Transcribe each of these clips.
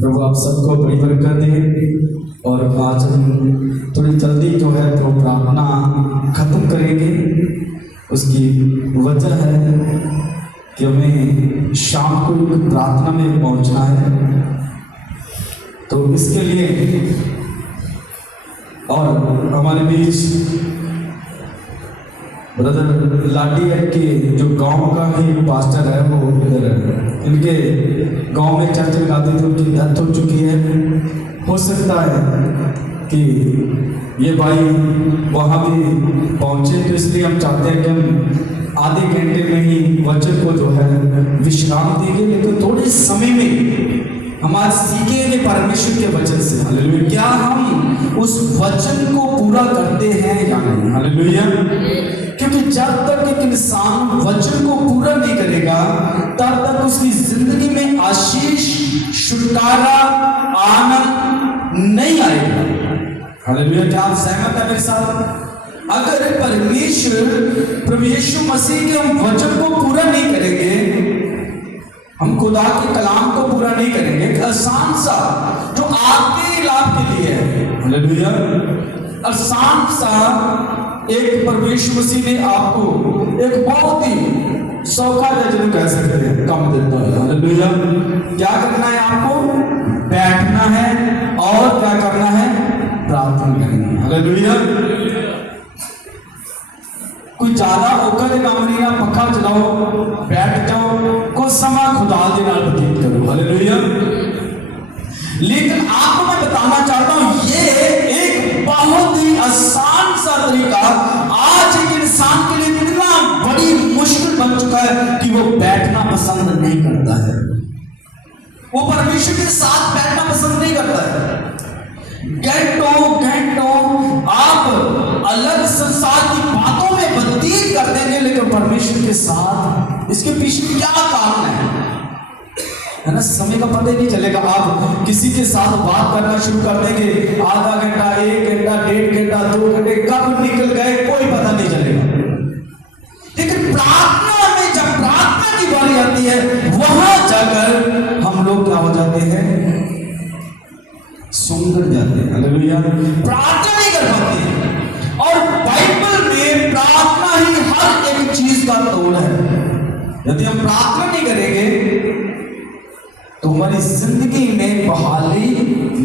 प्रभु आप सबको बड़ी बरकत दे। और आज हम थोड़ी जल्दी जो है तो प्रार्थना खत्म करेंगे। उसकी वजह है कि हमें शाम को प्रार्थना में पहुंचना है, तो इसके लिए और हमारे बीच ब्रदर लाडी के जो गांव का ही पास्टर है, वो इधर इनके गांव में चर्च लगाते थे, उनकी डेथ हो चुकी है। हो सकता है कि ये भाई वहाँ भी पहुँचे, तो इसलिए हम चाहते हैं कि हम आधे घंटे में ही वचन को जो है विश्राम देंगे, लेकिन थोड़े समय में हम आज सीखेंगे परमेश्वर के वचन से। हालेलुया। क्या हम उस वचन को पूरा करते हैं या नहीं? हालेलुया। क्योंकि जब तक एक इंसान वचन को पूरा नहीं करेगा, तब तक उसकी जिंदगी में आशीष, छुटकारा, आनंद नहीं आएगा। हालेलुया। क्या आप सहमत हैं मेरे साथ? अगर परमेश्वर प्रभु यीशु मसीह के हम वचन को पूरा नहीं करेंगे, हम खुदा के कलाम को पूरा नहीं करेंगे, आसान सा जो आपके लाभ के लिए है, हालेलुया, आसान सा एक परमेश्वर मसीह ने आपको एक बहुत ही सौखा जिन्हें कह सकते हैं कम देता है। हालेलुया। क्या करना है? आपको बैठना है और क्या करना है? प्रार्थना करनी है। हालेलुया। कोई ज्यादा औखा काम नहीं है, पक्का चलाओ, बैठ जाओ, कुछ समय खुदा के नाल व्यतीत करो। हालेलुया। लेकिन आपको मैं बताना चाहता हूं, ये एक बहुत ही आसान सा तरीका आज एक इंसान के लिए कितना बड़ी मुश्किल बन चुका है कि वो बैठना पसंद नहीं करता है, वो परमेश्वर के साथ बैठना पसंद नहीं करता है। घंटों आप अलग संसार की बातों में व्यतीत कर देंगे, लेकिन परमेश्वर के साथ इसके पीछे क्या कारण है ना? समय का पता ही नहीं चलेगा। आप किसी के साथ बात करना शुरू कर देंगे, आधा घंटा, 1 घंटा, 1.5 घंटा, 2 घंटे कब निकल गए कोई पता नहीं चलेगा। लेकिन प्रार्थना में जब प्रार्थना की बारी आती है, वहां जाकर हम लोग क्या हो जाते हैं? सुंदर जाते हैं। हालेलुया। प्रार्थना नहीं कर पाते। और बाइबल में प्रार्थना ही हर एक चीज का तोड़ है। यदि हम प्रार्थना नहीं करेंगे तो हमारी जिंदगी में बहाली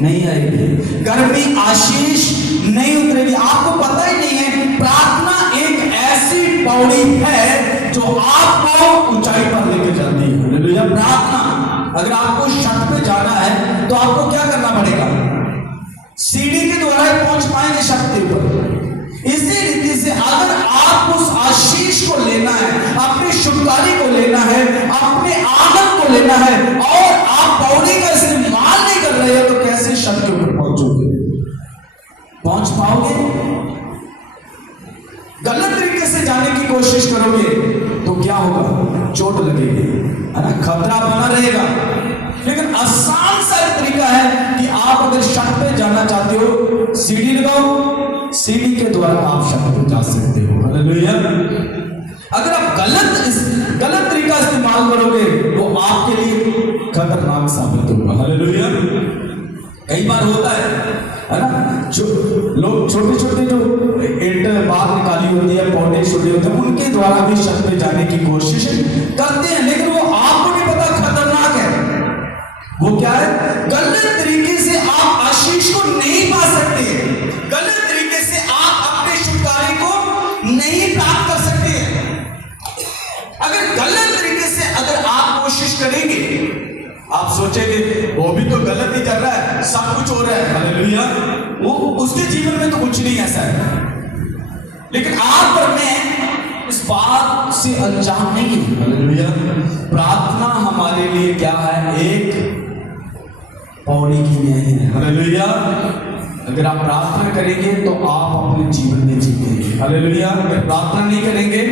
नहीं आएगी, घर में आशीष नहीं उतरेगी। आपको पता ही नहीं है, प्रार्थना एक ऐसी पौड़ी है जो आपको ऊंचाई पर लेके जाती है। हालेलुया। प्रार्थना, अगर आपको छत पे जाना है तो आपको क्या करना पड़ेगा? सीढ़ी के द्वारा ही पहुंच पाएंगे छत के ऊपर। इसी रीति से अगर आप उस आशीष को लेना है, अपने छुटकारे को लेना है, अपने आनंद को लेना है, और आप पौड़ी का इस्तेमाल नहीं कर रहे हो, तो कैसे छत के ऊपर पहुंचोगे? पहुंच पाओगे? गलत तरीके से जाने की कोशिश करोगे तो क्या होगा? चोट लगेगी, है ना? खतरा बना रहेगा। लेकिन आसान सा तरीका है कि आप अगर छत पे जाना चाहते हो, सीढ़ी लगाओ, सीढ़ी के द्वारा आप छत पे जा सकते हो। हालेलुया। अगर आप गलत तरीका इस्तेमाल करोगे वो आपके लिए खतरनाक साबित होगा। हालेलुया। कई बार होता है ना, जो लोग छोटे छोटे जो ईंट बाहर निकाली होती है, पौधे छोटे होते हैं, उनके द्वारा भी छत पे जाने की कोशिश करते हैं, लेकिन वो आपको नहीं पता खतरनाक है। वो क्या है? गलत तरीके से आप आशीष को नहीं पा सकते, गलत तरीके से आप अपने छुटकारे को नहीं प्राप्त कर सकते। अगर गलत तरीके से अगर आप कोशिश करेंगे, आप सोचेंगे वो भी तो गलत ही कर रहा है, सब कुछ हो रहा है। हालेलुया। वो उसके जीवन में तो कुछ नहीं ऐसा है, लेकिन आप और मैं इस बात से अनजान नहीं है। हालेलुया। प्रार्थना हमारे लिए क्या है? एक पौड़ी की न्याय है। हालेलुया। अगर आप प्रार्थना करेंगे तो आप अपने जीवन में जीतेंगे। हालेलुया। अगर प्रार्थना नहीं करेंगे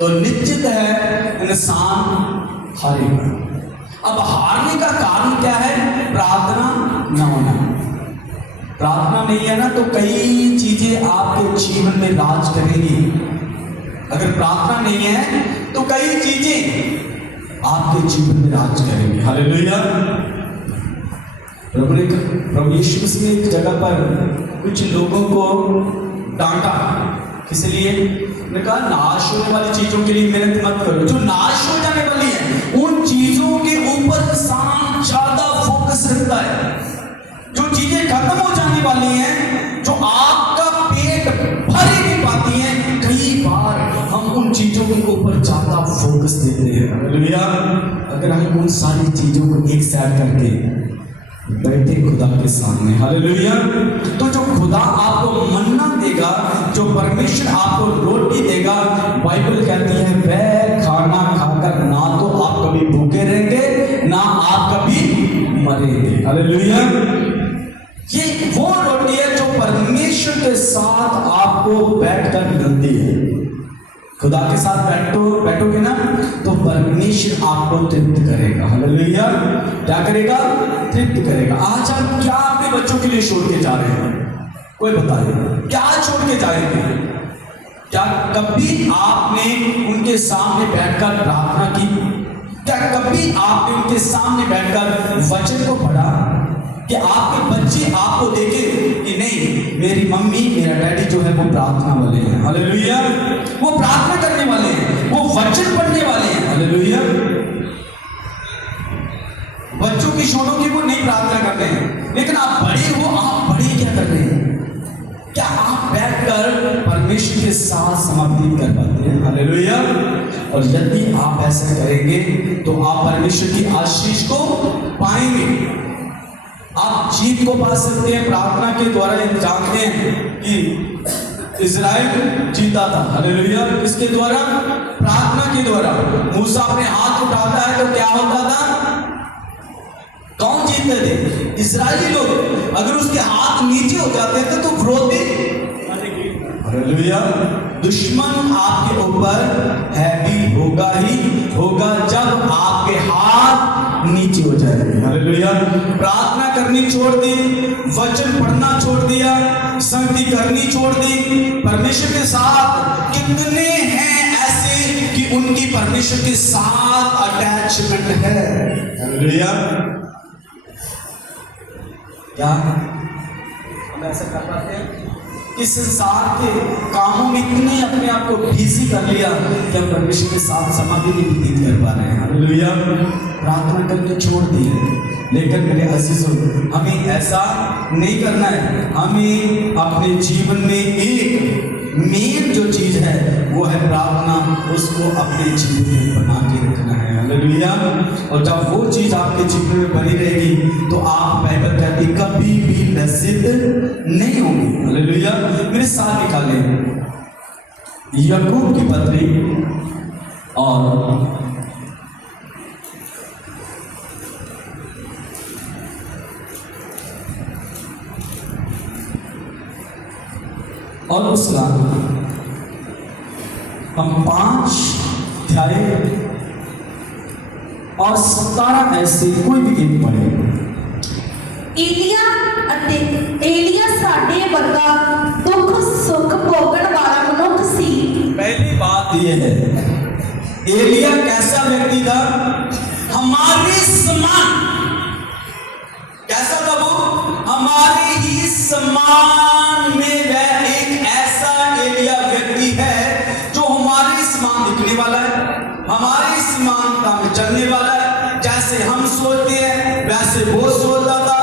तो निश्चित है इंसान हारेगा। अब हारने का कारण क्या है? प्रार्थना न होना। प्रार्थना नहीं है ना, तो कई चीजें आपके जीवन में राज करेंगी। अगर प्रार्थना नहीं है तो कई चीजें आपके जीवन में राज करेंगी। हालेलुया। प्रभु यीशु मसीह ने एक जगह पर कुछ लोगों को डांटा, किस लिए? उन्होंने कहा नाश होने वाली चीजों के लिए मेहनत मत करो, जो नाश हो जाने वाली है उन चीजों के ऊपर इंसान ज्यादा फोकस रखता है। जो चीजें खत्म हो जाने वाली हैं, जो आपका पेट भर ही नहीं पाती हैं, कई बार हम उन चीजों के ऊपर ज्यादा फोकस देते हैं। हालेलुया। अगर हम उन सारी चीजों को एक साइड करके बैठे खुदा के सामने, हालेलुया, तो जो खुदा आपको मन्ना देगा, जो परमेश्वर आपको रोटी देगा, बाइबल कहती है वह खाना खाकर ना तो आप कभी भूखे रहेंगे ना आप कभी मरेंगे। हालेलुया। ये वो रोटी है जो परमेश्वर के साथ आपको बैठकर मिलती है। खुदा के साथ बैठोगे ना तो परमेश्वर आपको तृप्त करेगा। हालेलुया। क्या करेगा? तृप्त करेगा। आज हम क्या अपने बच्चों के लिए छोड़ के जा रहे हैं? कोई बताए क्या छोड़ के जाएंगे? क्या कभी आपने उनके सामने बैठकर प्रार्थना की? क्या कभी आपने उनके सामने बैठकर वचन को पढ़ा कि आपके बच्चे आपको देखें कि नहीं मेरी मम्मी मेरा डैडी जो है वो प्रार्थना वाले हैं। हालेलुया। वो प्रार्थना करने वाले हैं, वो वचन पढ़ने वाले हैं। हालेलुया। बच्चों की छोड़ो कि वो नहीं प्रार्थना करते हैं, लेकिन आप बड़े हो, आप बड़े क्या कर रहे हैं? क्या आप बैठकर परमेश्वर के साथ समर्पित कर पाते हैं? हालेलुया। और यदि आप ऐसा करेंगे तो आप परमेश्वर की आशीष को पाएंगे, आप जीत को पा सकते हैं प्रार्थना के द्वारा। जानते हैं कि इज़राइल जीता था। हालेलुया। किसके द्वारा? प्रार्थना के द्वारा। मूसा अपने हाथ उठाता है तो क्या होता था? कौन जीतते थे? इज़राइली लोग। अगर उसके हाथ नीचे हो जाते थे तो विरोधी, हालेलुया, दुश्मन आपके ऊपर हैवी होगा ही होगा जब आपके हाथ नीचे हो जाएंगे। हालेलुया। प्रार्थना करनी छोड़ दी, वचन पढ़ना छोड़ दिया, संगति करनी छोड़ दी। परमेश्वर के साथ कितने हैं ऐसे कि उनकी परमेश्वर के साथ अटैचमेंट है? हालेलुया। क्या हम ऐसा कर पाते हैं? इस संसार के कामों में इतने अपने आप को बिजी कर लिया कि हम परमेश्वर के साथ समाधि नहीं व्यतीत कर पा रहे हैं। हालेलुया। प्रार्थना करके छोड़ दिए। लेकिन मेरे अजीजों, हमें ऐसा नहीं करना है। हमें अपने जीवन में एक मेन जो चीज है वो है प्रार्थना, उसको अपने जीवन में बना के रखना है। हालेलुया। और जब वो चीज आपके जीवन में बनी रहेगी तो आप बाइबल कहती कभी भी लज्जित नहीं होंगे। हालेलुया। मेरे साथ निकाले याकूब की पत्री और उसका हम 5 अध्याय और 17 ऐसे कोई भी गीत पढ़े। एलिया साडे वर्गा दुख सुख भोगण वाला मनुष्य सी। पहली बात यह है, एलिया कैसा व्यक्ति था? हमारे समान। कैसा था वो? हमारे ही समान में वह एक ऐसा एलिया व्यक्ति है जो हमारे समान दिखने वाला है, हमारे समानता में चलने वाला है। जैसे हम सोचते हैं वैसे वो सोचता था,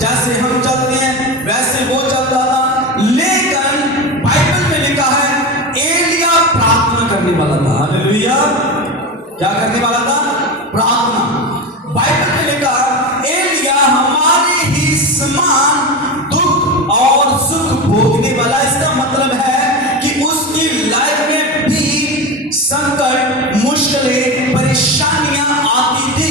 जैसे हम चलते हैं वैसे वो चलता था। लेकिन बाइबल में लिखा है एलिया प्रार्थना करने वाला था। हालेलुया। क्या करने वाला था? प्रार्थना। बाइबल में लिखा एलिया हमारे ही समान दुख और सुख भोगने वाला। इसका मतलब है कि उसकी लाइफ में भी संकट, मुश्किलें, परेशानियां आती थी।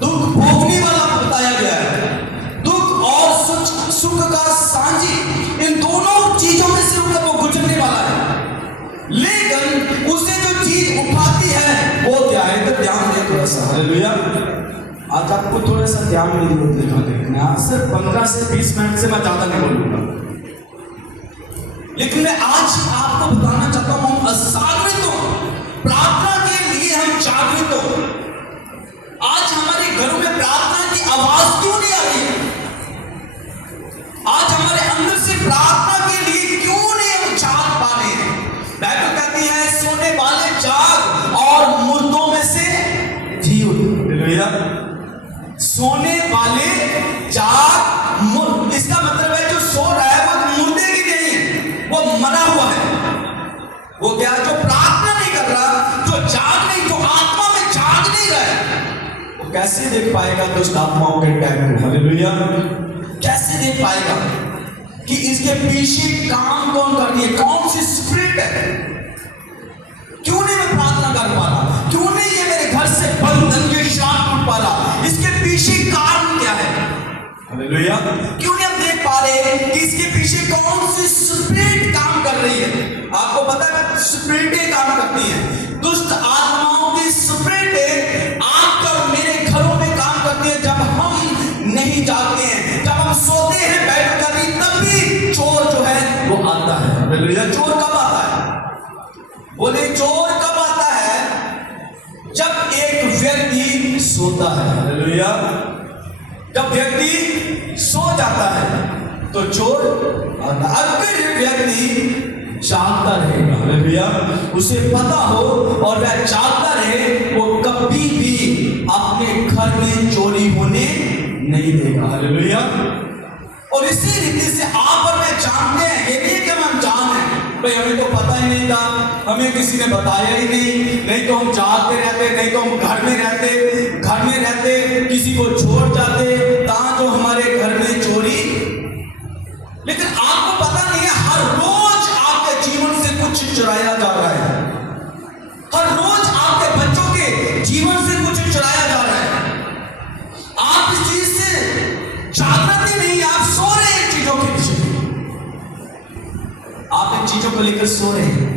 दुख भोगने वाला बताया गया है। दुख और सुख का सांझी, इन दोनों चीजों में से वो गुजरने वाला है। लेकिन उसे जो चीज उठाती है वो क्या है? तो ध्यान दे थोड़ा सा। हालेलुया। आज आपको थोड़ा सा ध्यान मेरी ओर दिखा देखना। सिर्फ 15 से 20 मिनट से मैं ज्यादा नहीं बोलूंगा, लेकिन मैं आज आपको बताना चाहता हूं हम अजागृत हो, प्रार्थना के लिए हम जागृत हो। आज हमारे सोने वाले जाग, इसका मतलब है जो सो रहा है वो मुर्दे की नहीं है, वो मरा हुआ है। वो क्या, जो प्रार्थना नहीं कर रहा, जो जाग नहीं, जो आत्मा में जाग नहीं रहा है, वो कैसे देख पाएगा दुष्ट आत्माओं के अटैक को? हालेलुया। कैसे देख पाएगा कि इसके पीछे काम कौन कर रही है, कौन सी स्पिरिट है? क्यों नहीं मैं प्रार्थना कर पा रहा, क्यों नहीं ये मेरे घर से बंधन के श्राप टूट पा रहा? इसके पीछे कारण क्या है? हालेलुया। क्यों नहीं हम देख पा रहे कि इसके पीछे कौन सी स्पिरिट काम कर रही है? आपको पता है स्पिरिटें काम करती हैं, दुष्ट आत्माओं की स्पिरिटें आपके और मेरे घरों में काम करती है। जब हम नहीं जागते हैं, जब हम सोते हैं बैठ कर, तब भी चोर जो है वो आता है। हालेलुया। चोर कब आता है? बोले चोर कब आता है? जब एक व्यक्ति सोता है। हालेलुया। जब व्यक्ति सो जाता है तो चोर आता। अगर व्यक्ति जागता रहेगा, हालेलुया, उसे पता हो और वह जागता रहे, वो कभी भी अपने घर में चोरी होने नहीं देगा। हालेलुया। और इसी रीति से आप और मैं जानते हैं, ये नहीं कि हम जान हैं भाई, हमें तो पता ही नहीं था, हमें किसी ने बताया ही नहीं तो हम जागते रहते, नहीं तो हम घर में रहते किसी को छोड़ जाते, ताकि जो हमारे घर में चोरी। लेकिन आपको पता नहीं है, हर रोज आपके जीवन से कुछ चुराया जा रहा है, हर रोज आपके बच्चों के जीवन से कुछ चुराया जा रहा है। आप इस चीज से जागृत ही नहीं, आप सो रहे हैं चीजों के पीछे, आप इन चीजों को लेकर सो रहे हैं।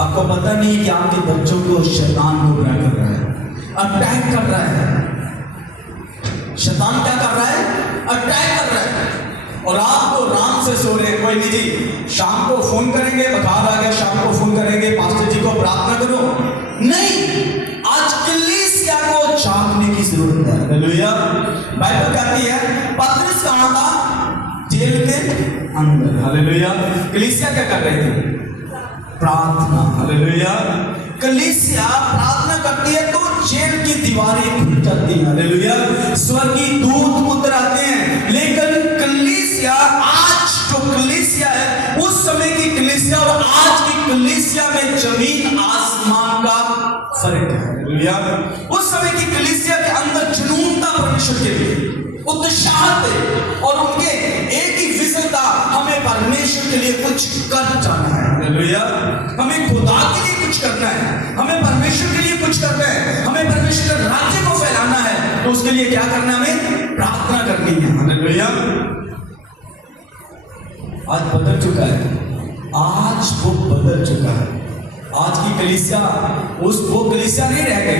आपको पता नहीं कि आपके बच्चों को शैतान गुमराह कर रहा है, अटैक कर रहा है। शैतान क्या कर रहा है? अटैक कर रहा है। और आप तो आराम से सो रहे हैं, कोई नहीं जी शाम को फोन करेंगे, बुखार आ गया शाम को फोन करेंगे, पास्टर जी को प्रार्थना करो। नहीं, आज कलीसिया को जागने की जरूरत है। हालेलुया। बाइबल कहती है पतरस कहां था? जेल के अंदर। हालेलुया। कलीसिया क्या कर रहे थे? प्रार्थना। हालेलुया। कलीसिया प्रार्थना करती है तो जेल की दीवारें खुल जाती हैं। हालेलुया। स्वर्गीय दूत उतर आते हैं। लेकिन कलीसिया, आज जो कलीसिया है, उस समय की कलीसिया और आज की कलीसिया में जमीन आसमान का फर्क है। हालेलुया। उस समय की कलीसिया के अंदर जुनून था परमेश्वर के लिए, उत्साह थे, और उनके एक ही विजन था, हमें परमेश्वर के लिए कुछ कर जाना है। हालेलुया। हमें खुदा के लिए कुछ करना है, हमें परमेश्वर के लिए कुछ करना है, हमें परमेश्वर के राज्य को फैलाना है। तो उसके लिए क्या करना है? हमें प्रार्थना करनी है। हालेलुया। आज बदल चुका है, आज वो बदल चुका है। आज की कलीसिया वो कलीसिया नहीं रह गई।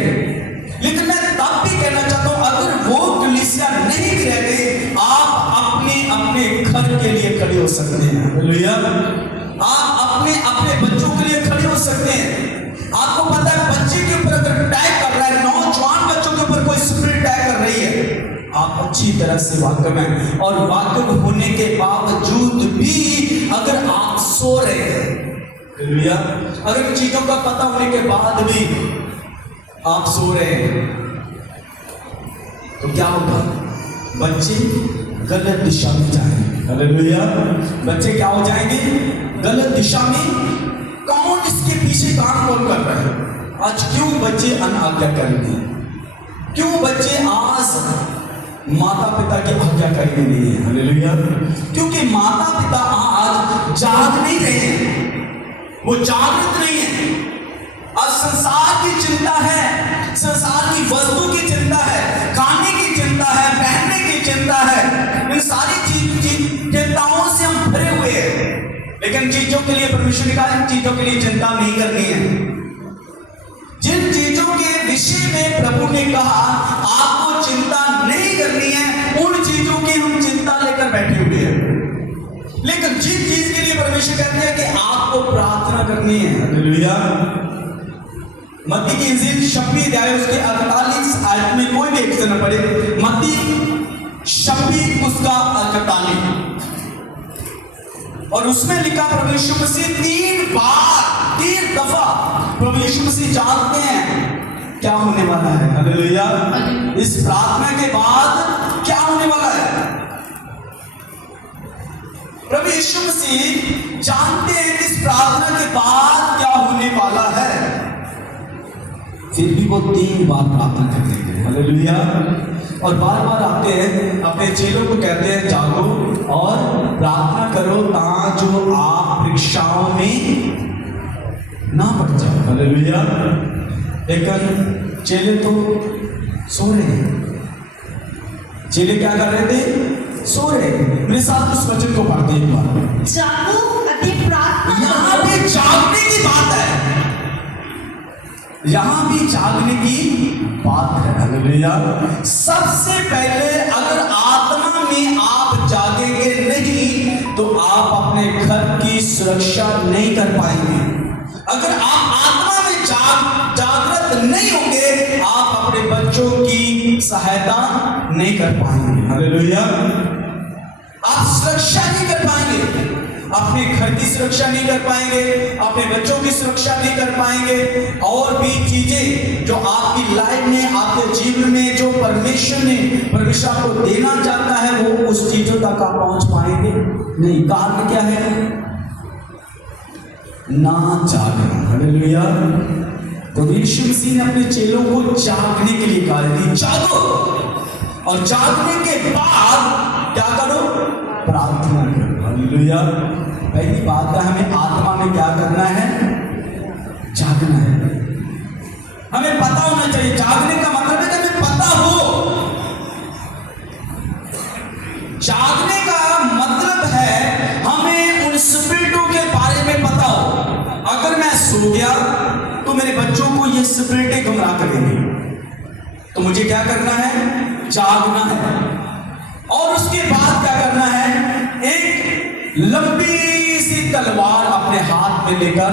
लेकिन मैं तब भी कहना चाहता हूं, अगर वो कलीसिया नहीं भी रह गई, आप अपने अपने घर के लिए खड़े हो सकते हैं। हालेलुया। आप अपने अपने बच्चों के लिए खड़े हो सकते हैं। आपको पता है बच्चे के ऊपर अगर अटैक कर रहा है, नौजवान बच्चों के ऊपर कोई स्पिरिट अटैक कर रही है, आप अच्छी तरह से वाकिफ हैं, और वाकिफ होने के बावजूद भी अगर आप सो रहे हैं, हालेलुया, अगर इन चीजों का पता होने के बाद भी आप सो रहे हैं, तो क्या होगा? बच्चे गलत दिशा में जाएंगे। हालेलुया। बच्चे क्या हो जाएंगे? गलत दिशा में। कौन इसके पीछे काम कौन कर रहा है? आज क्यों बच्चे अनाज्ञाकारी हैं? क्यों बच्चे आज माता पिता की आज्ञाकारी में नहीं है? हालेलुया। क्योंकि माता पिता आज जाग नहीं रहे हैं, वो जागृत नहीं है। अब संसार की चिंता है, संसार की वस्तु की चिंता है, खाने की चिंता है, पहनने की चिंता है, इन सारी चिंताओं से हम भरे हुए हैं। लेकिन चीजों के लिए परमेश्वर ने कहा, इन चीजों के लिए चिंता नहीं करनी है। जिन चीजों के विषय में प्रभु ने कहा आपको चिंता नहीं करनी है, उन चीजों की हम चिंता लेकर बैठे हुए हैं। लेकिन जिन चीज के लिए परमेश्वर कहते हैं कि आपको प्रार्थना करनी है, हालेलुया, मत्ती की इंजील 26 अध्याय उसके 48 आयत में कोई भी एक से न पढ़े, मत्ती 26 उसका 48, और उसमें लिखा परमेश्वर मसीह 3 दफा प्रभु यीशु मसीह जानते हैं क्या होने वाला है? हालेलुया। इस प्रार्थना के बाद क्या होने वाला है? प्रभु यीशु मसीह जानते हैं कि इस प्रार्थना के बाद क्या होने वाला है, फिर भी वो 3 बार प्रार्थना करते थे। हालेलुया। और बार बार आते हैं, अपने चेलों को कहते हैं जागो और प्रार्थना करो ताकि जो आप परीक्षाओं में ना पड़ जाओ। हालेलुया। लेकिन चेले तो सो रहे हैं। चेले क्या कर रहे थे? सो रहे। मेरे साथ उस वचन को पढ़ते एक बार। जागो अति प्रार्थना यहां भी जागने की बात है, यहां भी जागने की बात है। हालेलुया। सबसे पहले अगर आत्मा में आप जागेंगे नहीं तो आप अपने घर की सुरक्षा नहीं कर पाएंगे। अगर आप आत्मा में जागृत नहीं होंगे, आप अपने बच्चों की सहायता नहीं कर पाएंगे। हालेलुया। आप सुरक्षा नहीं कर पाएंगे, अपने घर की सुरक्षा नहीं कर पाएंगे, अपने बच्चों की सुरक्षा नहीं कर पाएंगे, और भी चीजें जो आपकी लाइफ में, आपके जीवन में जो परमेश्वर आपको देना चाहता है, वो उस चीजों तक आप पहुंच पाएंगे नहीं। कारण क्या है? ना जागना। हालेलुया। तो यीशु मसीह ने अपने चेलों को जागने के लिए कहा कि जागो, और जागने के बाद क्या करो? प्रार्थना करो। हालेलुया। पहली बात है, हमें आत्मा में क्या करना है? जागना है। हमें पता होना चाहिए। जागने का मतलब है कि हमें पता हो। जागने का मतलब है हमें उन स्पिरिटों के बारे में पता हो। अगर मैं सो गया तो मेरे बच्चों को ये स्पिरिटें गुमराह करेंगी, तो मुझे क्या करना है? जागना है। और उसके बाद क्या करना है? एक लंबी सी तलवार अपने हाथ में लेकर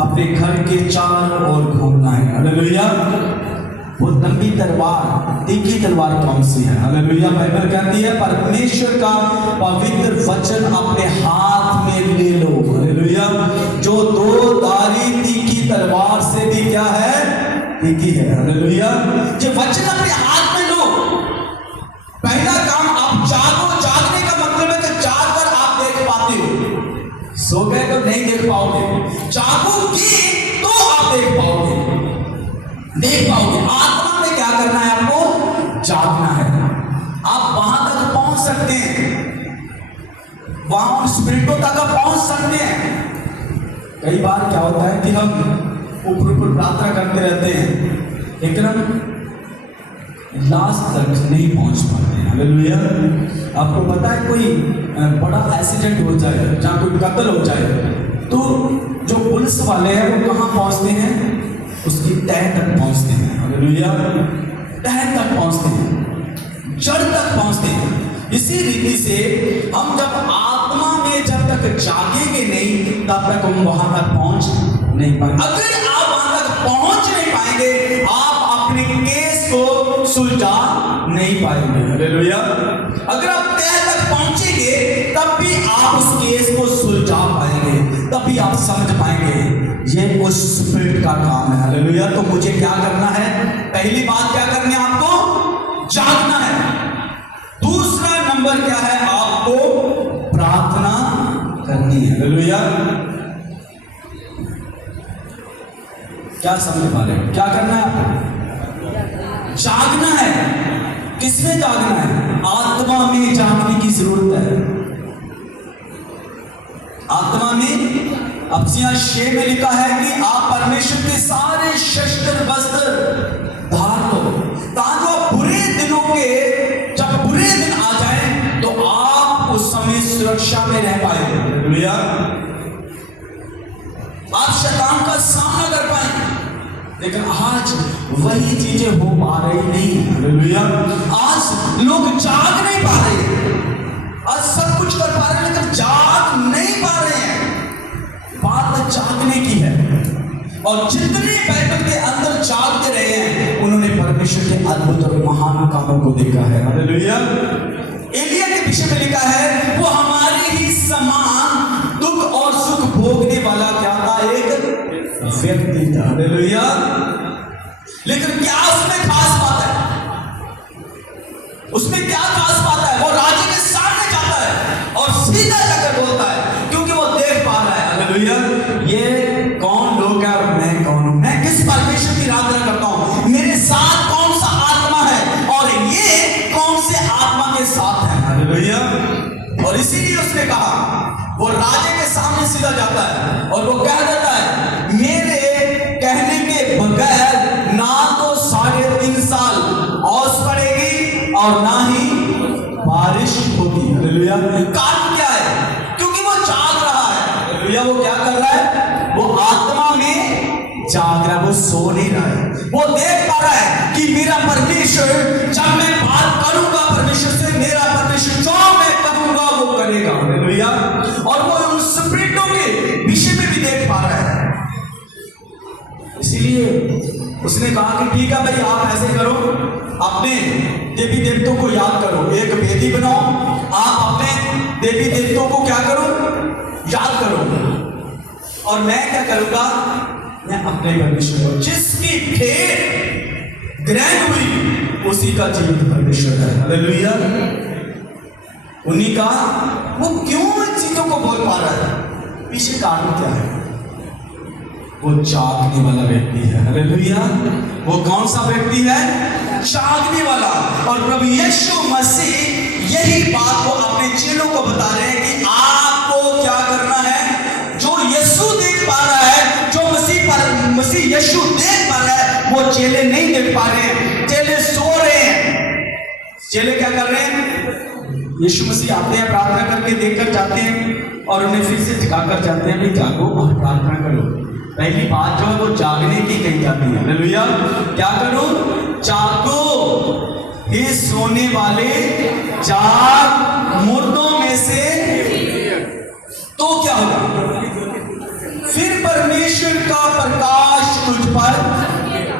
अपने घर के चारों ओर घूमना है। हालेलुया। वो लंबी तलवार, तीखी तलवार कौन सी है? हालेलुया। बाइबल कहती है परमेश्वर का पवित्र वचन अपने हाथ में ले लो। हालेलुया। जो 2 धारी तीखी तलवार से भी क्या है? तीखी है। हालेलुया। जो वचन अपने हाथ में लो। पहला काम, आप जागो। जागने का मतलब है कि जागकर आप देख पाते हो। सो गए तो नहीं देख पाओगे, जागोगे तो आप देख पाओगे, देख पाओगे। आत्मा में क्या करना है? आपको जागना है। आप वहां तक पहुंच सकते हैं, वहां उन स्पिरिटों तक आप पहुंच सकते हैं। कई बार क्या होता है कि हम ऊपर ऊपर प्रार्थना करते रहते हैं, लेकिन हम लास्ट तक नहीं पहुंच पाते। हालेलुया। आपको पता है कोई बड़ा एक्सीडेंट हो जाए, जहां कोई कत्ल हो जाए, तो जो पुलिस वाले हैं वो कहां पहुंचते हैं? उसकी तह तक पहुंचते हैं। हालेलुया। तह तक पहुंचते हैं, जड़ तक पहुंचते हैं। इसी रीति से हम जब आत्मा में जब तक जागेंगे नहीं, तब तक हम वहां तक पहुंच नहीं पाएंगे। अगर आप वहां तक पहुंच नहीं पाएंगे, आप अपने केस को सुलझा नहीं पाएंगे। हालेलुया। अगर आप तह तक पहुंचेंगे तब भी आप उस केस को सुलझा पाएंगे, तब भी आप समझ पाएंगे ये उस स्पिरिट का काम है। हालेलुया। तो मुझे क्या करना है? पहली बात क्या करनी है? आपको जागना है। दूसरा नंबर क्या है? आपको प्रार्थना करनी है। हालेलुया। क्या समझ पा रहे हो? क्या करना है आपको? जागना है। किसमें जागना है? आत्मा में जागने की जरूरत है। आत्मा में अफसियां 6 में लिखा है कि आप परमेश्वर के सारे शस्त्र वस्त्र धार लो, ताकि आप बुरे दिनों के, जब बुरे दिन आ जाए तो आप उस समय सुरक्षा में रह पाए। हालेलुया। आप शैतान का सामना कर पाएंगे। लेकिन आज वही चीजें हो पा रही नहीं। हालेलुया। आज लोग जाग नहीं पा रहे, आज सब कुछ कर पा रहे हैं लेकिन जाग नहीं पा रहे हैं। बात जागने की है, और जितने बाइबल के अंदर जागते रहे हैं, उन्होंने परमेश्वर के अद्भुत और महान कामों को देखा है। हालेलुया। एलिया के विषय में लिखा है, वो हमारे ही समान दुख और सुख भोगने वाला क्या था? एक व्यक्ति था। हालेलुया। लेकिन क्या उसमें खास बात है? उसमें क्या खास बात है? वो राजे के सामने जाता है और सीधा जाकर बोलता है, क्योंकि वो देख पा रहा है, हालेलुया, ये कौन लोग है और मैं कौन हूं, मैं किस परमेश्वर की आराधना करता हूं, मेरे साथ कौन सा आत्मा है और ये कौन से आत्मा के साथ है, हालेलुया। और इसीलिए उसने कहा, वो राजे के सामने सीधा जाता है और वो कह देता है, मेरे कहने के बगैर ना तो 3.5 साल ओस पड़ेगी और ना ही बारिश होगी, हालेलुया। कारण क्या है? क्योंकि वो जाग रहा है, हालेलुया। वो क्या कर रहा है? वो आत्मा में जाग रहा है, वो सो नहीं रहा है। वो देख पा रहा है कि मेरा परमेश्वर, जब मैं बात करूंगा परमेश्वर से, मेरा परमेश्वर जो मैं कहूंगा वो करेगा, हालेलुया। और वो उन स्पिरिटों के विषय में भी देख पा रहा है। इसीलिए उसने कहा कि ठीक है भाई, आप ऐसे करो, अपने देवी देवताओं को याद करो, एक वेदी बनाओ, आप अपने देवी देवताओं को क्या करो? याद करो। और मैं क्या करूंगा? मैं अपने परमेश्वर को, जिसकी भेंट ग्रहण हुई उसी का जीवित परमेश्वर है, हालेलुया। उन्हीं का, वो क्यों इन चीजों को बोल पा रहा है? पीछे कारण क्या है? वो जागने वाला व्यक्ति है, हालेलुया। वो कौन सा व्यक्ति है? जागने वाला। और प्रभु यीशु मसीह यही बात को अपने चेलों को बता रहे हैं कि आपको क्या करना है। जो यीशु देख पा रहा है, जो मसीह यीशु देख पा रहा है, वो चेले नहीं देख पा रहे हैं, चेले सो रहे हैं। चेले क्या कर रहे हैं? यीशु मसीह आते हैं, प्रार्थना करके देखकर जाते हैं और उन्हें फिर से जगाकर जाते हैं, भाई जागो और प्रार्थना करो। पहली बात जो है वो जागने की कही जाती है, हालेलुया। क्या करो? जागो हे सोने वाले, जाग मुर्दों में से। तो क्या होगा? फिर परमेश्वर का प्रकाश तुझ पर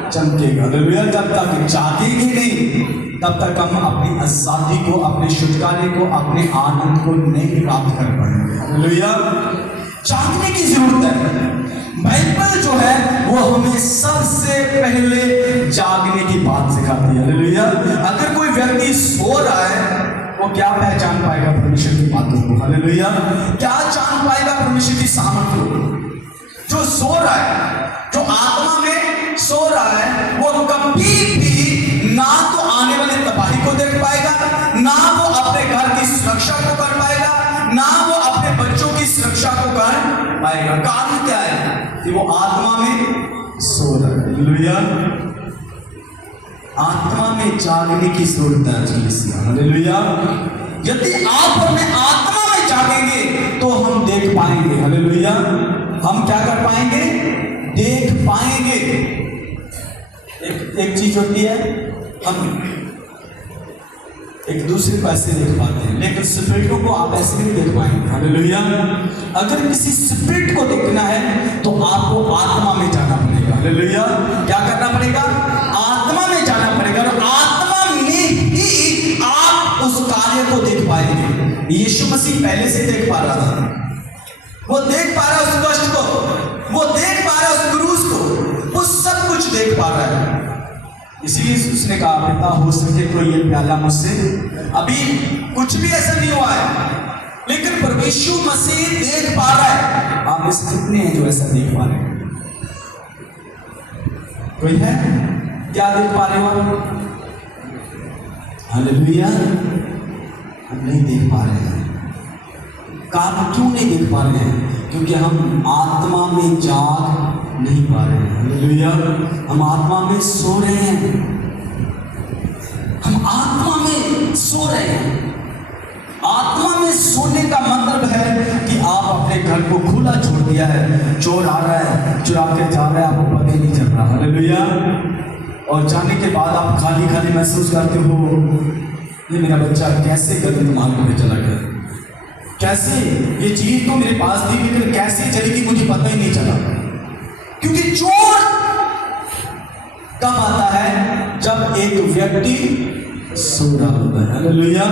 चमकेगा, हालेलुया। जब तक जागेंगे नहीं, तब तक हम अपनी आजादी को, अपने छुटकारे को, अपने आनंद को नहीं प्राप्त कर पाएंगे, हालेलुया। जागने की जरूरत है। बाइबल जो है वो हमें सबसे पहले जागने की बात सिखाती है, हालेलुया। अगर कोई व्यक्ति सो रहा है, वो क्या पहचान पाएगा परमेश्वर की बातों को, हालेलुया। क्या जान पाएगा परमेश्वर की सामर्थ्य को? जो सो रहा है, जो आत्मा में सो रहा है, वो कभी भी ना तो आने वाली तबाही को देख पाएगा, ना वो अपने घर की सुरक्षा को कर पाएगा, ना वो अपने बच्चों की सुरक्षा को कर पाएगा। कारण क्या है? कि वो आत्मा में सो रहा है, हालेलुया। आत्मा में जागने की जरूरत है, हालेलुया। यदि आप अपने आत्मा में जागेंगे तो हम देख पाएंगे, हालेलुया। हम क्या कर पाएंगे? देख पाएंगे। एक चीज होती है, हम एक दूसरे को ऐसे देख पाते हैं, लेकिन स्पिरिटों को आप ऐसे नहीं देख पाएंगे, हालेलुया। अगर किसी स्पिरिट को देखना है तो आपको आत्मा में जाना पड़ेगा, हालेलुया। क्या करना पड़ेगा? आत्मा में जाना पड़ेगा, और आत्मा में ही आप उस कार्य को देख पाएंगे। यीशु मसीह पहले से देख पा रहा था, वो देख पा रहा है उस कष्ट को, वो देख पा रहा है उस क्रूस को, वो सब कुछ देख पा रहा है। इसलिए उसने कहा, पिता हो सके तो ये प्याला मुझसे, अभी कुछ भी ऐसा नहीं हुआ है, लेकिन परमेश्वर मसीह देख पा रहा है। आप इस कितने हैं जो ऐसा देख पा रहे हैं? कोई है? क्या देख पा रहे हो? हालेलुया। हम नहीं देख पा रहे हैं। कारण क्यों नहीं देख पा रहे हैं? क्योंकि हम आत्मा में जाग नहीं पा रहे हैं, हालेलुया। हम आत्मा में सो रहे हैं, हम आत्मा में सो रहे हैं। आत्मा में सोने का मतलब है कि आप अपने घर को खुला छोड़ दिया है, चोर आ रहा है, चुरा के जा रहा है, आपको पता ही नहीं चल रहा, हालेलुया। और जाने के बाद आप खाली खाली महसूस करते हो, ये मेरा बच्चा कैसे गलत मार्ग में चला गया, कैसे ये चीज तो मेरे पास थी लेकिन कैसे चली गई मुझे पता ही नहीं चला। क्योंकि चोर कब आता है? जब एक व्यक्ति सो रहा होता है, हालेलुया।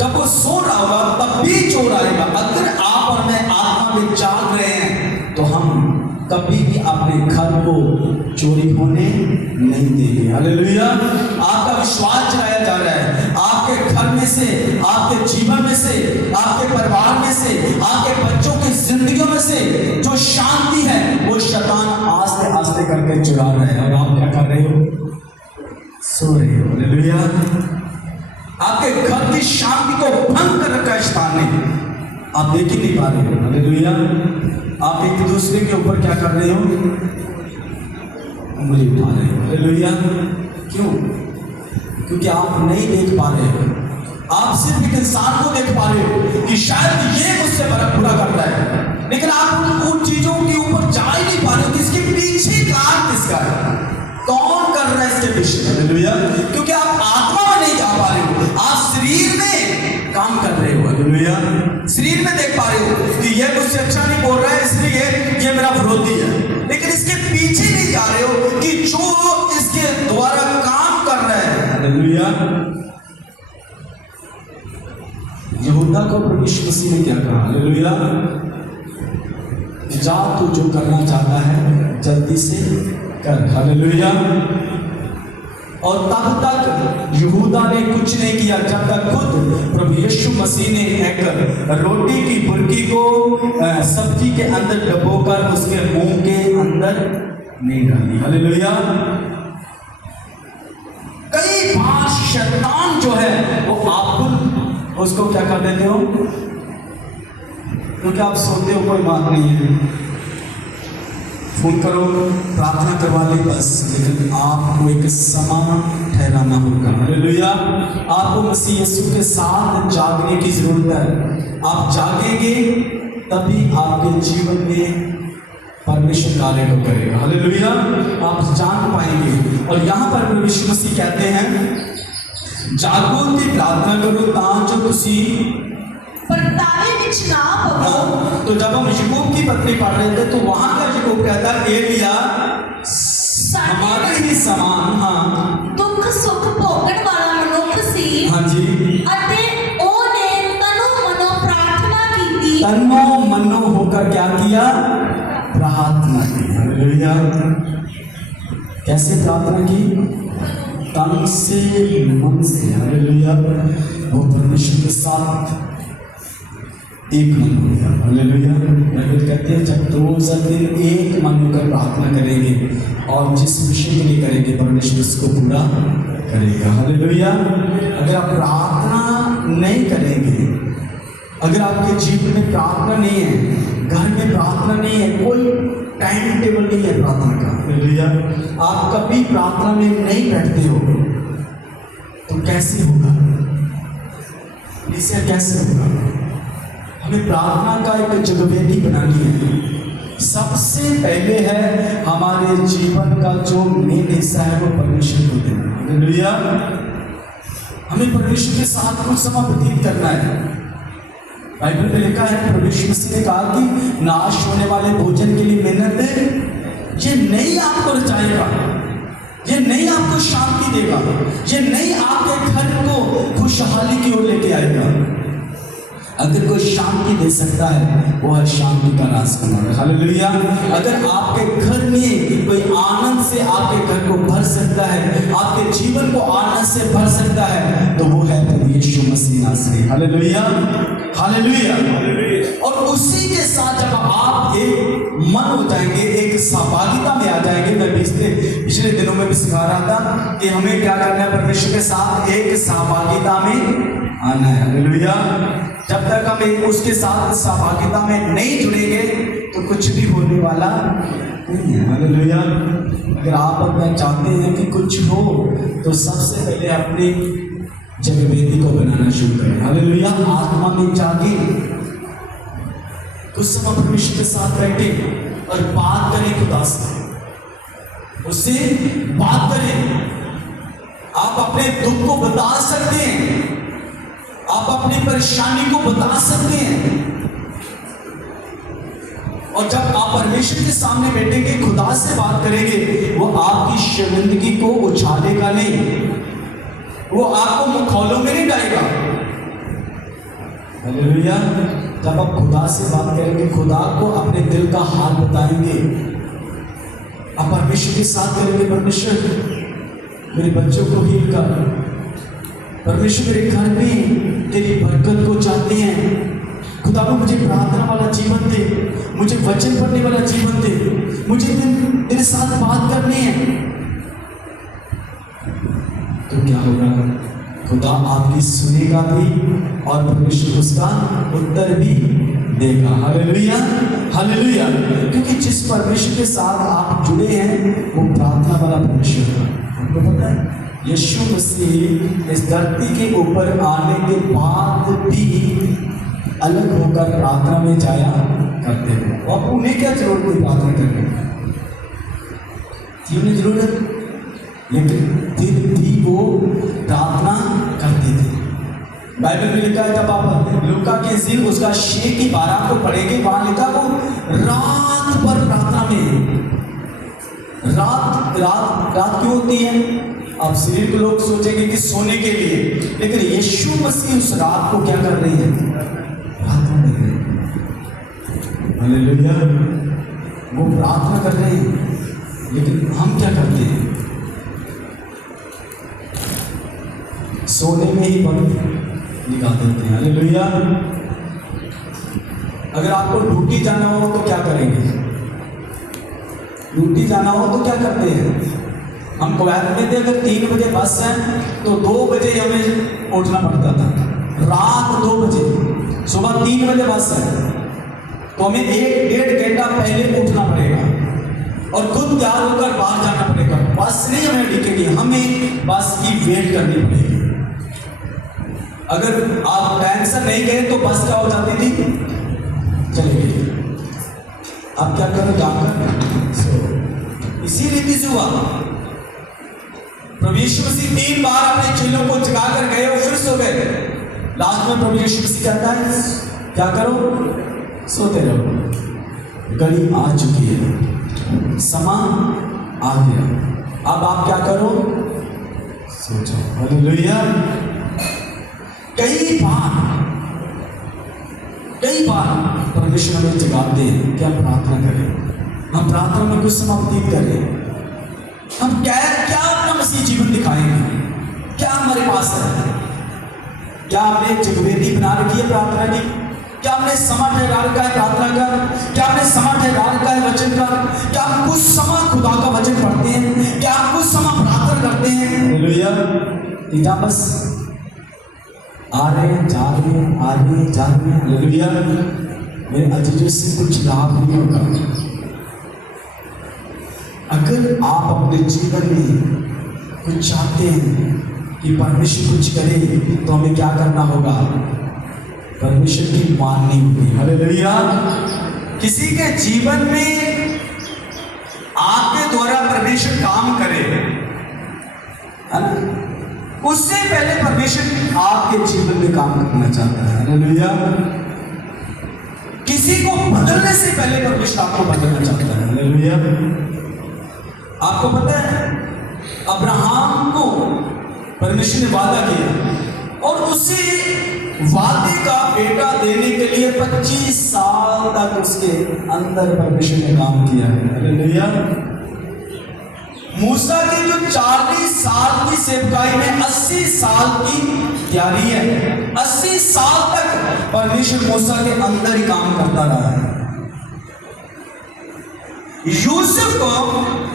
जब वो सो रहा होगा तब भी चोर आएगा। अगर आप और मैं आत्मा में जाग रहे हैं तो हम कभी भी अपने घर को चोरी होने नहीं देंगे। हालेलुया। आपका विश्वास जलाया जा रहा है। आपके घर में से, आपके जीवन में से, आपके परिवार में से, आपके बच्चों की जिंदगियों में से जो शांति है वो शैतान आस्ते आस्ते करके चुरा रहा है। और आप क्या कर रहे हो? सो रहे हो। हालेलुया। आपके घर की शांति को भंग कर रखा है शैतान ने, आप देख ही नहीं पा रहे हो। हालेलुया। आप एक दूसरे के ऊपर क्या कर रहे हो? उंगली उठा रहे हो। हालेलुया। क्यों? क्योंकि आप नहीं देख पा रहे हो। आप सिर्फ एक इंसान को देख पा रहे हो कि शायद ये मुझसे बड़ा बुरा करता है, लेकिन आप उन चीजों के ऊपर जा ही नहीं पा रहे हो कि इसके पीछे कारण किसका है, कौन कर रहा है इसके पीछे। हालेलुया। क्योंकि आप आत्मा में नहीं जा पा रहे हो, आप शरीर में काम कर रहे हो। हालेलुया। शरीर में देख पा रहे हो कि ये मुझसे अच्छा नहीं बोल रहा है इसलिए ये मेरा विरोधी है, लेकिन इसके पीछे नहीं जा रहे हो कि जो इसके द्वारा काम कर रहा है। हालेलुया। यहूदा को प्रभु यीशु मसीह ने क्या कहा? हालेलुया। जा तू जो करना चाहता है जल्दी से कर। हालेलुया। और तब तक यहूदा ने कुछ नहीं किया जब तक खुद प्रभु यीशु मसीह ने एक रोटी की बुर्की को सब्जी के अंदर डुबोकर उसके मुंह के अंदर नहीं डाली। हालेलुया। कई बार शैतान जो है वो आपको उसको क्या कर देते हो? क्योंकि आप सोते हो, कोई बात नहीं है, फोन करो, प्रार्थना करवा ली बस, लेकिन आपको एक समय ठहराना होगा। हालेलुया। आपको मसीह यीशु के साथ जागने की जरूरत है। आप जागेंगे तभी आपके जीवन में परमेश्वर कार्य को करेगा। हालेलुया। आप जान पाएंगे। और यहाँ पर प्रभु यीशु मसीह कहते हैं जागो की प्रार्थना करो ताकि तुसी परतावे विच ना पवो। तो जब हम याकूब की पत्री पढ़ रहे थे तो वहां का याकूब कहता है एलिया हमारे ही समान, हाँ, दुख सुख भोगण वाला मनुष्य सी। हाँ जी। अते ओने तनो मनो प्रार्थना की। तनो मनो होकर क्या किया? प्रार्थना की। हालेलुया। कैसे प्रार्थना की? तन से, मन से। हालेलुया। वो परमेश्वर के साथ एक मन हो गया। हालेलुया। बाइबल कहते हैं जब दो दिन एक मन होकर प्रार्थना करेंगे और जिस विषय के लिए करेंगे परमेश्वर उसको पूरा करेगा। हालेलुया। अगर आप प्रार्थना नहीं करेंगे, अगर आपके जीवन में प्रार्थना नहीं है, घर में प्रार्थना नहीं है, कोई टाइम टेबल नहीं है प्रार्थना का, हालेलुया, आप कभी प्रार्थना में नहीं बैठते हो तो कैसे होगा? इससे कैसे होगा? हमें प्रार्थना का एक जगवेदी बनानी है। सबसे पहले है हमारे जीवन का जो मेन हिस्सा है वो परमेश्वर को देना। हालेलुया। हमें परमेश्वर के साथ कुछ समय व्यतीत करना है। बाइबल में लिखा है, प्रभु यीशु मसीह ने कहा कि नाश होने वाले भोजन के लिए मेहनत ये नहीं आपको रचाएगा, ये नहीं आपको शांति देगा, ये नहीं आपके घर को खुशहाली की ओर लेके आएगा। अगर कोई शांति दे सकता है वो है शांति का राजकुमार। हालेलुया। अगर आपके घर में कोई आनंद से आपके घर को भर सकता है, आपके जीवन को आनंद से भर सकता है, तो वो है प्रभु यीशु मसीह नासरी। हालेलुया। हालेलुया। और उसी के साथ जब आप एक मन हो जाएंगे, एक सहभागिता में आ जाएंगे, मैं पिछले दिनों में भी सिखा रहा था कि हमें क्या करना है, परमेश्वर के साथ एक सहभागिता में आना है। हालेलुया। जब तक हम उसके साथ सहभागिता में नहीं जुड़ेंगे तो कुछ भी होने वाला नहीं है। हालेलुया। अगर आप अपना चाहते हैं कि कुछ हो तो सबसे पहले अपनी जगवेदी को बनाना शुरू करें। हालेलुया। आत्मा में जागे, कुछ समय परमेश्वर के साथ बैठे और बात करें खुदा से, उससे बात करें। आप अपने दुख को बता सकते हैं, आप अपनी परेशानी को बता सकते हैं। और जब आप परमेश्वर के सामने बैठेंगे, खुदा से बात करेंगे, वो आपकी शर्मिंदगी को उछालेगा नहीं, वो आपको मुखौलों में नहीं डालेगा। हालेलुया। जब आप खुदा से बात करेंगे, खुदा को अपने दिल का हाल बताएंगे, आप परमेश्वर के साथ करेंगे, परमेश्वर मेरे बच्चों को हील कर, परमेश्वर मेरे घर में तेरी बरकत को चाहते हैं। खुदा को मुझे प्रार्थना वाला जीवन दे, मुझे वचन पढ़ने वाला जीवन दे, मुझे तेरे साथ बात करनी है। तो क्या होगा? खुदा आपकी सुनेगा भी और परमेश्वर उसका उत्तर भी देगा। Hallelujah, hallelujah. क्योंकि जिस परमेश्वर के साथ आप जुड़े हैं वो प्रार्थना वाला परमेश्वर है। आपको पता है यीशु मसीह इस धरती के ऊपर आने के बाद भी अलग होकर प्रार्थना में जाया करते थे। और उन्हें क्या जरूरत थी प्रार्थना करने की? उन्हें जरूरत, लेकिन फिर भी वो प्रार्थना करते थे। बाइबल में लिखा है, जब आप लूका के इंजील उसका 6:12 को पढ़ेंगे, वहां लिखा वो रात भर प्रार्थना में। रात रात रात क्यों होती है? अब शरीर के लोग सोचेंगे कि सोने के लिए, लेकिन यीशु मसीह उस रात को क्या कर रही है? प्रार्थना कर रहे हैं। हालेलुया, वो प्रार्थना कर रहे हैं। लेकिन हम क्या करते हैं? सोने में ही वक्त निकाल देते हैं। हालेलुया। अगर आपको ड्यूटी जाना हो तो क्या करेंगे? ड्यूटी जाना हो तो क्या करते हैं? हम कुवैत में थे, अगर 3 बजे बस है तो 2 बजे हमें उठना पड़ता था। रात 2 बजे, सुबह 3 बजे बस है तो हमें 1-1.5 घंटा पहले उठना पड़ेगा और खुद तैयार होकर बाहर जाना पड़ेगा। बस नहीं हमें दिखेगी, हमें बस की वेट करनी पड़ेगी। अगर आप टाइम से नहीं गए तो बस क्या हो जाती थी? चले गई। आप क्या करो? जाकर सो। इसी रीति से हुआ। प्रभु यीशु मसीह 3 बार अपने चेलों को जगा कर गए और फिर सो गए। लास्ट में प्रभु यीशु मसीह कहता है क्या करो? सोते रहो, घड़ी आ चुकी है, समा आ गया, अब आप क्या करो? सो जाओ। हालेलुया। कई बार परमेश्वर हमें जगाते हैं कि हम प्रार्थना करें, हम प्रार्थना में कुछ समय व्यतीत करें। हम क्या अपना मसीह जीवन दिखाएंगे? क्या हमारे पास है? क्या हमने एक जगवेदी बना रखी है प्रार्थना की? क्या हमने समय ठहरा रखा है प्रार्थना का? क्या हमने समय ठहरा रखा है वचन का? क्या हम कुछ समय खुदा का वचन पढ़ते हैं? क्या हम कुछ समय प्रार्थना करते हैं? हालेलुया। बस आ रहे हैं, जा रहे हैं, आ रहे हैं, जा रहे हैं। हालेलुया। मेरे अजीजों से कुछ लाभ नहीं होगा। अगर आप अपने जीवन में कुछ चाहते हैं कि परमेश्वर कुछ करे तो हमें क्या करना होगा? परमेश्वर की माननी होगी। हालेलुया। किसी के जीवन में आपके द्वारा परमेश्वर काम करे, है ना? उससे पहले परमेश्वर आपके जीवन में काम करना चाहता है। हालेलुया। किसी को बदलने से पहले परमेश्वर आपको बदलना चाहता है। हालेलुया। आपको पता है अब्राहम को परमेश्वर ने वादा किया और उसे वादे का बेटा देने के लिए 25 साल तक उसके अंदर परमेश्वर ने काम किया है। हालेलुया। मूसा की जो 40 साल की सेवकाई में 80 साल की तैयारी है। 80 साल तक परमेश्वर मूसा के अंदर ही काम करता रहा है। यूसुफ को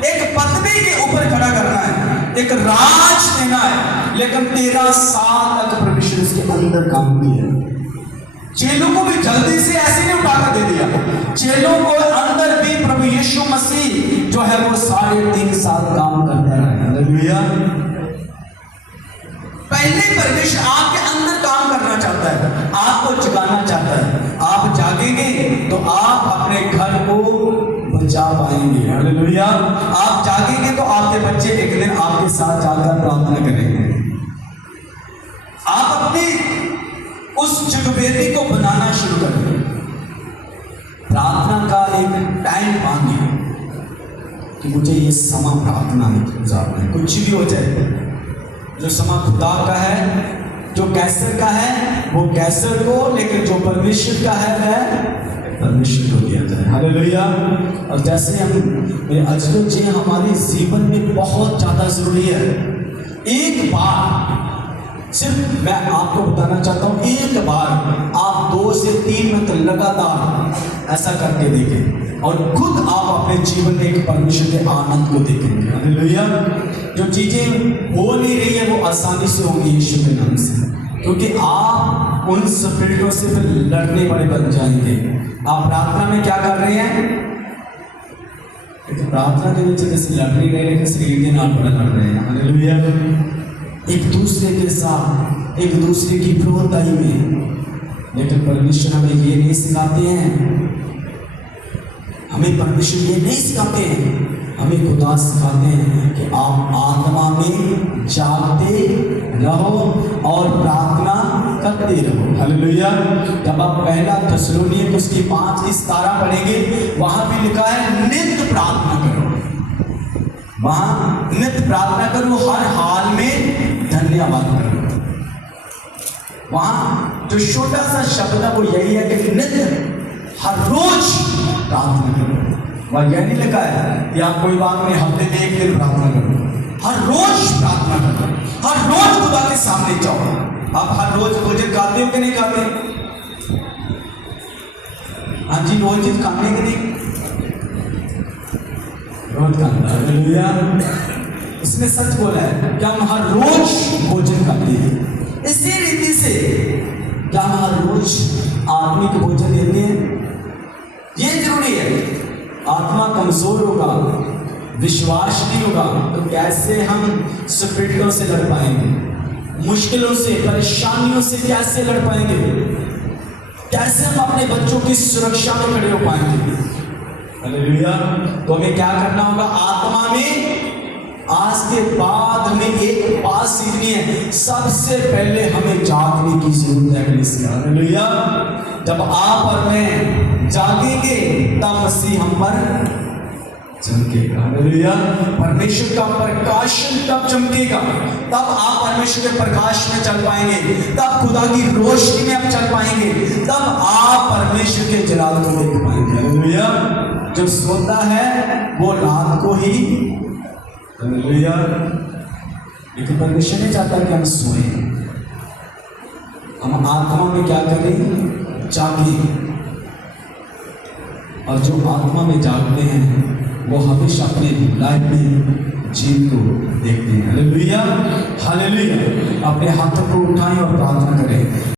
एक पदवी के ऊपर खड़ा करना है, एक राज देना है, लेकिन 13 साल तक परमेश्वर उसके अंदर काम किया। चेलों को भी जल्दी से ऐसे नहीं उठाकर दे दिया। चेलों को अंदर भी प्रभु यीशु मसीह जो है वो 3.5 साल काम करता है। हालेलुया। पहले परमेश्वर आपके अंदर काम करना चाहता है, आपको जगाना चाहता है। आप जागेंगे तो आप अपने घर को बचा पाएंगे। हालेलुया। आप जागेंगे तो आपके बच्चे एक दिन आपके साथ जाकर प्रार्थना करेंगे। आप अपनी उस जगवेदी को बनाना शुरू करें। प्रार्थना का एक टाइम मांगिए कि मुझे ये समय प्रार्थना में गुजारना है। कुछ भी हो जाए, जो समय खुदा का है, जो कैसर का है वो कैसर को, लेकिन जो परमेश्वर का है वह परमेश्वर को दिया जाए। हालेलुया। और जैसे हम अजगर जी हमारे जीवन में बहुत ज़्यादा ज़रूरी है। एक बार सिर्फ मैं आपको बताना चाहता हूँ, एक बार आप 2 से 3 मिनट लगातार ऐसा करके देखें और खुद आप अपने जीवन में एक परमेश्वर के आनंद को देखेंगे। हालेलुया। जो चीज़ें हो नहीं रही है वो आसानी से होंगी यीशु के नाम से, क्योंकि आप उन स्पिरिटों से फिर लड़ने वाले बन जाएंगे। आप प्रार्थना में क्या कर रहे हैं? तो प्रार्थना के नीचे जैसे लड़ नहीं रहे लेकिन शरीर के नाम पर लड़ रहे हैं। हालेलुया। एक दूसरे के साथ, एक दूसरे की विरोधाई में। लेकिन परमेश्वर हमें ये नहीं सिखाते हैं, हमें परमेश्वर ये नहीं सिखाते हैं, हमें खुदा सिखाते हैं कि आप आत्मा में जागते रहो और प्रार्थना करते रहो। हालेलुया। जब आप पहला थिस्सलुनीक उसकी 5:17 पढ़ेंगे, वहां भी लिखा है नित्य प्रार्थना करो। वहां नित्य प्रार्थना करो, हर हाल में धन्यवाद करो। वहां जो छोटा सा शब्द है वो यही है कि नित्य, हर रोज प्रार्थना करो। वह यह नहीं लिखा है कि आप कोई बात नहीं हफ्ते में 1 दिन प्रार्थना करो। हर रोज प्रार्थना करो, हर रोज खुदा के सामने जाओ। आप हर रोज भोजन खाते हो कि नहीं खाते? हाँ जी, रोज चीज खाने की नहीं, रोज खाना। हालेलुया। इसने सच बोला है कि हम हर रोज भोजन खाते हैं। इसी रीति से क्या हम हर रोज आत्मिक भोजन लेते हैं? ये जरूरी है। आत्मा कमजोर होगा, विश्वास नहीं होगा, तो कैसे हम स्पिरिटों से लड़ पाएंगे? मुश्किलों से, परेशानियों से कैसे लड़ पाएंगे? कैसे हम अपने बच्चों की सुरक्षा में खड़े हो पाएंगे? हालेलुया। तो हमें क्या करना होगा? आत्मा में आज के बाद हमें एक बात सीखनी है, सबसे पहले हमें जागने की जरूरत है। हालेलुया। जब आप और मैं जागेंगे तब मसीह हम पर चमकेगा। हालेलुया। परमेश्वर का प्रकाशन तब चमकेगा, तब आप परमेश्वर के प्रकाश में चल पाएंगे, तब खुदा की रोशनी में आप चल पाएंगे, तब आप परमेश्वर के जलाल को देख पाएंगे। हालेलुया। जो सोता है वो रात को ही, हालेलुया, लेकिन परमेश्वर नहीं चाहता कि हम सोएं। हम आत्मा में क्या करें? जागें। और जो आत्मा में जागते हैं वो हमेशा अपने लाइफ में जीत को देखते हैं। हालेलुया। हालेलुया। अपने हाथों को उठाएं और प्रार्थना करें।